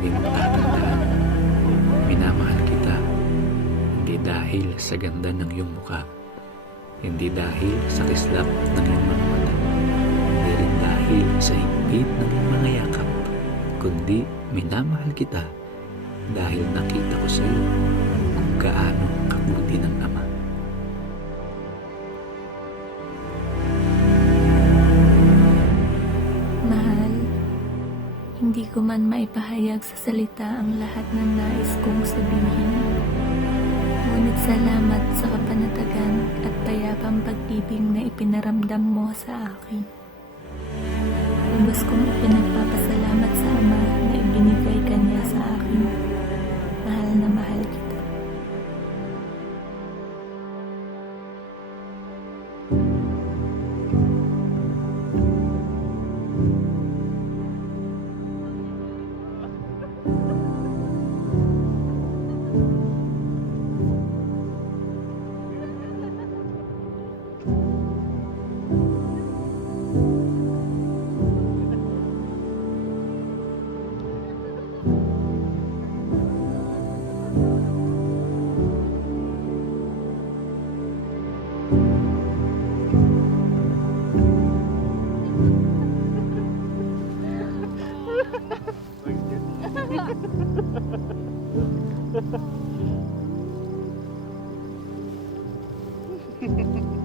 laging tatandaan. Minamahal kita, hindi dahil sa ganda ng iyong muka, hindi dahil sa kislap ng iyong mga mata, hindi rin dahil sa higpit ng iyong mga yakap, kundi minamahal kita dahil nakita ko sa iyo kung gaano kabuti ng Ama. Mahal, hindi ko man maipahayag sa salita ang lahat ng nais kong sabihin. Ngunit salamat sa kapanatagan at payapang pag-ibig na ipinaramdam mo sa akin. Lubos kong ipinagpapasalamat sa Ama na ibinigay ka niya sa akin. Mahal na mahal kita. Hehehe